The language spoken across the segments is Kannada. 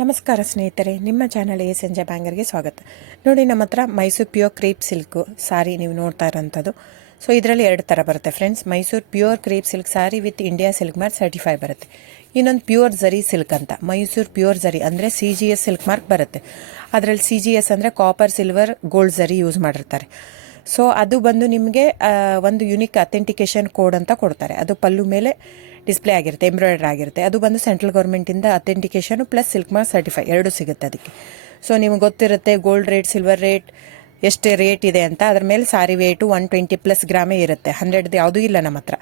ನಮಸ್ಕಾರ ಸ್ನೇಹಿತರೆ, ನಿಮ್ಮ ಚಾನಲ್ ASNJ ಬ್ಯಾಂಗರ್ಗೆ ಸ್ವಾಗತ. ನೋಡಿ, ನಮ್ಮ ಹತ್ರ ಮೈಸೂರು ಪ್ಯೂರ್ ಕ್ರೇಪ್ ಸಿಲ್ಕ್ ಸಾರಿ ನೀವು ನೋಡ್ತಾ ಇರೋಂಥದ್ದು. ಸೊ ಇದರಲ್ಲಿ ಎರಡು ಥರ ಬರುತ್ತೆ friends. Mysuru pure crepe silk sorry with India silk mark certify ಬರುತ್ತೆ. ಇನ್ನೊಂದು ಪ್ಯೂರ್ ಝರಿ ಸಿಲ್ಕ್ ಅಂತ, ಮೈಸೂರು ಪ್ಯೂರ್ ಝರಿ ಅಂದರೆ CGS ಸಿಲ್ಕ್ ಮಾರ್ಕ್ ಬರುತ್ತೆ. ಅದರಲ್ಲಿ CGS ಅಂದರೆ ಕಾಪರ್, ಸಿಲ್ವರ್, ಗೋಲ್ಡ್ ಝರಿ ಯೂಸ್ ಮಾಡಿರ್ತಾರೆ. ಸೊ ಅದು ಬಂದು ನಿಮಗೆ ಒಂದು ಯುನಿಕ್ ಅಥೆಂಟಿಕೇಶನ್ ಕೋಡ್ ಅಂತ ಕೊಡ್ತಾರೆ. ಅದು ಪಲ್ಲು ಮೇಲೆ ಡಿಸ್ಪ್ಲೇ ಆಗಿರುತ್ತೆ, ಎಂಬ್ರಾಯ್ಡ್ರಿ ಆಗಿರುತ್ತೆ. ಅದು ಬಂದು ಸೆಂಟ್ರಲ್ ಗೌರ್ಮೆಂಟಿಂದ authentication plus silk mark certify ಎರಡು ಸಿಗುತ್ತೆ ಅದಕ್ಕೆ. ಸೊ ನಿಮ್ಗೆ ಗೊತ್ತಿರುತ್ತೆ ಗೋಲ್ಡ್ ರೇಟ್, ಸಿಲ್ವರ್ ರೇಟ್ ಎಷ್ಟು ರೇಟ್ ಇದೆ ಅಂತ. ಅದ್ರ ಮೇಲೆ ಸಾರಿ ವೇಟು 120+ ಗ್ರಾಮೇ ಇರುತ್ತೆ, 100 ಯಾವುದೂ ಇಲ್ಲ ನಮ್ಮ ಹತ್ರ.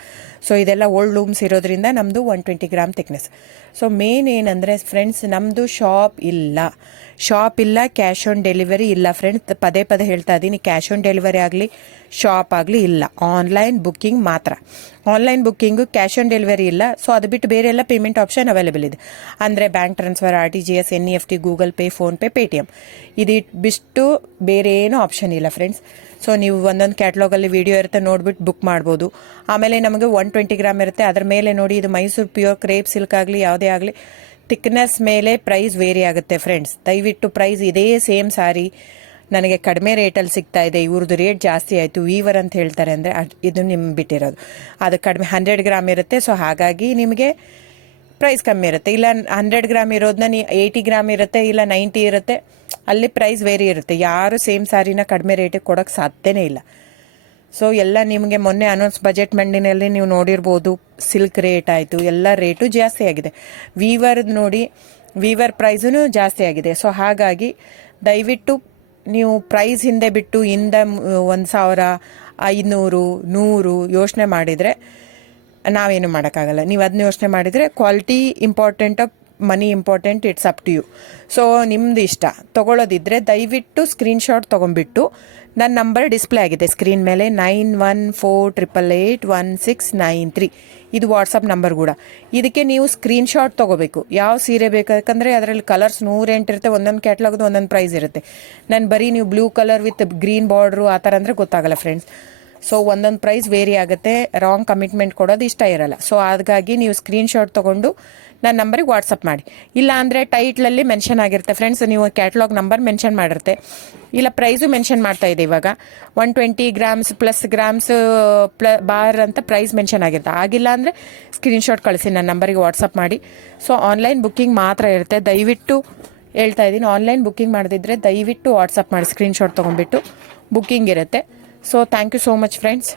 ಸೊ ಇದೆಲ್ಲ ಓಲ್ಡ್ ಲೂಮ್ಸ್ ಇರೋದ್ರಿಂದ ನಮ್ಮದು 120 ಗ್ರಾಮ್ ಥಿಕ್ನೆಸ್. ಸೊ ಮೇನ್ ಏನಂದರೆ ಫ್ರೆಂಡ್ಸ್, ನಮ್ಮದು ಶಾಪ್ ಇಲ್ಲ, ಕ್ಯಾಶ್ ಆನ್ ಡೆಲಿವರಿ ಇಲ್ಲ ಫ್ರೆಂಡ್ಸ್. ಪದೇ ಪದೇ ಹೇಳ್ತಾ ಇದ್ದೀನಿ, ಕ್ಯಾಶ್ ಆನ್ ಡೆಲಿವರಿ ಆಗಲಿ, ಶಾಪ್ ಆಗಲಿ ಇಲ್ಲ, ಆನ್ಲೈನ್ ಬುಕ್ಕಿಂಗ್ ಮಾತ್ರ. Online booking, cash on delivery ಇಲ್ಲ. ಸೊ ಅದು ಬಿಟ್ಟು ಬೇರೆ ಎಲ್ಲ ಪೇಮೆಂಟ್ ಆಪ್ಷನ್ ಅವೈಲೇಬಲ್ ಇದೆ. ಅಂದರೆ bank transfer, RTGS, NEFT, Google pay, PhonePe, Paytm. ಇದು ಬಿಟ್ಟು ಬೇರೆ ಏನೂ ಆಪ್ಷನ್ ಇಲ್ಲ ಫ್ರೆಂಡ್ಸ್. ಸೊ ನೀವು ಒಂದೊಂದು ಕ್ಯಾಟ್ಲಾಗಲ್ಲಿ ವಿಡಿಯೋ ಇರುತ್ತೆ, ನೋಡ್ಬಿಟ್ಟು ಬುಕ್ ಮಾಡ್ಬೋದು. ಆಮೇಲೆ ನಮಗೆ 120 ಗ್ರಾಮ್ ಇರುತ್ತೆ. ಅದ್ರ ಮೇಲೆ ನೋಡಿ, ಇದು ಮೈಸೂರು ಪ್ಯೂರ್ ಕ್ರೇಪ್ ಸಿಲ್ಕ್ ಆಗಲಿ ಯಾವುದೇ ಆಗಲಿ ಥಿಕ್ನೆಸ್ ಮೇಲೆ ಪ್ರೈಸ್ ವೇರಿ ಆಗುತ್ತೆ ಫ್ರೆಂಡ್ಸ್. ದಯವಿಟ್ಟು ಪ್ರೈಸ್ ಇದೇ ಸೇಮ್ ಸಾರಿ ನನಗೆ ಕಡಿಮೆ ರೇಟಲ್ಲಿ ಸಿಗ್ತಾ ಇದೆ, ಇವ್ರದ್ದು ರೇಟ್ ಜಾಸ್ತಿ ಆಯಿತು ವೀವರ್ ಅಂತ ಹೇಳ್ತಾರೆ ಅಂದರೆ ಇದು ನಿಮ್ಗೆ ಬಿಟ್ಟಿರೋದು. ಅದು ಕಡಿಮೆ 100 ಗ್ರಾಮ್ ಇರುತ್ತೆ. ಸೊ ಹಾಗಾಗಿ ನಿಮಗೆ ಪ್ರೈಸ್ ಕಮ್ಮಿ ಇರುತ್ತೆ. ಇಲ್ಲ 100 ಗ್ರಾಮ್ ಇರೋದನ್ನ 80 ಗ್ರಾಮ್ ಇರುತ್ತೆ, ಇಲ್ಲ 90 ಇರುತ್ತೆ, ಅಲ್ಲಿ ಪ್ರೈಸ್ ವೇರಿ ಇರುತ್ತೆ. ಯಾರು ಸೇಮ್ ಸಾರಿನ ಕಡಿಮೆ ರೇಟಿಗೆ ಕೊಡೋಕ್ಕೆ ಸಾಧ್ಯನೇ ಇಲ್ಲ. ಸೊ ಎಲ್ಲ ನಿಮಗೆ ಮೊನ್ನೆ ಅನೌನ್ಸ್ ಬಜೆಟ್ ಮಂಡಿನಲ್ಲಿ ನೀವು ನೋಡಿರ್ಬೋದು, ಸಿಲ್ಕ್ ರೇಟ್ ಆಯಿತು, ಎಲ್ಲ ರೇಟು ಜಾಸ್ತಿ ಆಗಿದೆ. ವೀವರ್ದು ನೋಡಿ, ವೀವರ್ ಪ್ರೈಸೂ ಜಾಸ್ತಿ ಆಗಿದೆ. ಸೊ ಹಾಗಾಗಿ ದಯವಿಟ್ಟು ನೀವು ಪ್ರೈಸ್ ಹಿಂದೆ ಬಿಟ್ಟು 1,000, 500, 100 ಯೋಚನೆ ಮಾಡಿದರೆ ನಾವೇನು ಮಾಡೋಕ್ಕಾಗಲ್ಲ. ನೀವು ಅದನ್ನ ಯೋಚನೆ ಮಾಡಿದರೆ quality important, money important, it's up to you. So ನಿಮ್ಮದು ಇಷ್ಟ. ತೊಗೊಳ್ಳೋದಿದ್ದರೆ ದಯವಿಟ್ಟು ಸ್ಕ್ರೀನ್ಶಾಟ್ ತೊಗೊಂಡ್ಬಿಟ್ಟು, ನನ್ನ ನಂಬರ್ ಡಿಸ್ಪ್ಲೇ ಆಗಿದೆ ಸ್ಕ್ರೀನ್ ಮೇಲೆ, 9148881693. ಇದು ವಾಟ್ಸಪ್ ನಂಬರ್ ಕೂಡ. ಇದಕ್ಕೆ ನೀವು ಸ್ಕ್ರೀನ್ಶಾಟ್ ತೊಗೋಬೇಕು. ಯಾವ ಸೀರೆ ಬೇಕಂದರೆ ಅದರಲ್ಲಿ ಕಲರ್ಸ್ 108 ಇರುತ್ತೆ, ಒಂದೊಂದು ಕ್ಯಾಟ್ಲಾಗ್ದು ಒಂದೊಂದು ಪ್ರೈಸ್ ಇರುತ್ತೆ. ನಾನು ಬರೀ ನೀವು blue colour with green border ಆ ಥರ ಅಂದರೆ ಗೊತ್ತಾಗಲ್ಲ ಫ್ರೆಂಡ್ಸ್. ಸೊ ಒಂದೊಂದು ಪ್ರೈಸ್ ವೇರಿ ಆಗುತ್ತೆ, ರಾಂಗ್ ಕಮಿಟ್ಮೆಂಟ್ ಕೊಡೋದು ಇಷ್ಟ ಇರಲ್ಲ. ಸೊ ಹಾಗಾಗಿ ನೀವು ಸ್ಕ್ರೀನ್ಶಾಟ್ ತೊಗೊಂಡು ನನ್ನ ನಂಬರಿಗೆ ವಾಟ್ಸಪ್ ಮಾಡಿ. ಇಲ್ಲ ಅಂದರೆ ಟೈಟ್ಲಲ್ಲಿ ಮೆನ್ಷನ್ ಆಗಿರುತ್ತೆ ಫ್ರೆಂಡ್ಸ್, ನೀವು ಕ್ಯಾಟ್ಲಾಗ್ ನಂಬರ್ ಮೆನ್ಷನ್ ಮಾಡಿರುತ್ತೆ, ಇಲ್ಲ ಪ್ರೈಸು ಮೆನ್ಷನ್ ಮಾಡ್ತಾ ಇದೆ. ಇವಾಗ 120 ಗ್ರಾಮ್ಸ್ ಪ್ಲಸ್ ಗ್ರಾಮ್ಸ್ ಬಾರ್ ಅಂತ ಪ್ರೈಸ್ ಮೆನ್ಷನ್ ಆಗಿರುತ್ತೆ. ಆಗಿಲ್ಲ ಅಂದರೆ ಸ್ಕ್ರೀನ್ಶಾಟ್ ಕಳಿಸಿ, ನನ್ನ ನಂಬರಿಗೆ ವಾಟ್ಸಪ್ ಮಾಡಿ. ಸೊ ಆನ್ಲೈನ್ ಬುಕ್ಕಿಂಗ್ ಮಾತ್ರ ಇರುತ್ತೆ. ದಯವಿಟ್ಟು ಹೇಳ್ತಾ ಇದ್ದೀನಿ, ಆನ್ಲೈನ್ ಬುಕ್ಕಿಂಗ್ ಮಾಡದಿದ್ದರೆ ದಯವಿಟ್ಟು ವಾಟ್ಸಪ್ ಮಾಡಿ, ಸ್ಕ್ರೀನ್ಶಾಟ್ ತೊಗೊಂಡ್ಬಿಟ್ಟು ಬುಕ್ಕಿಂಗ್ ಇರುತ್ತೆ. So thank you so much friends.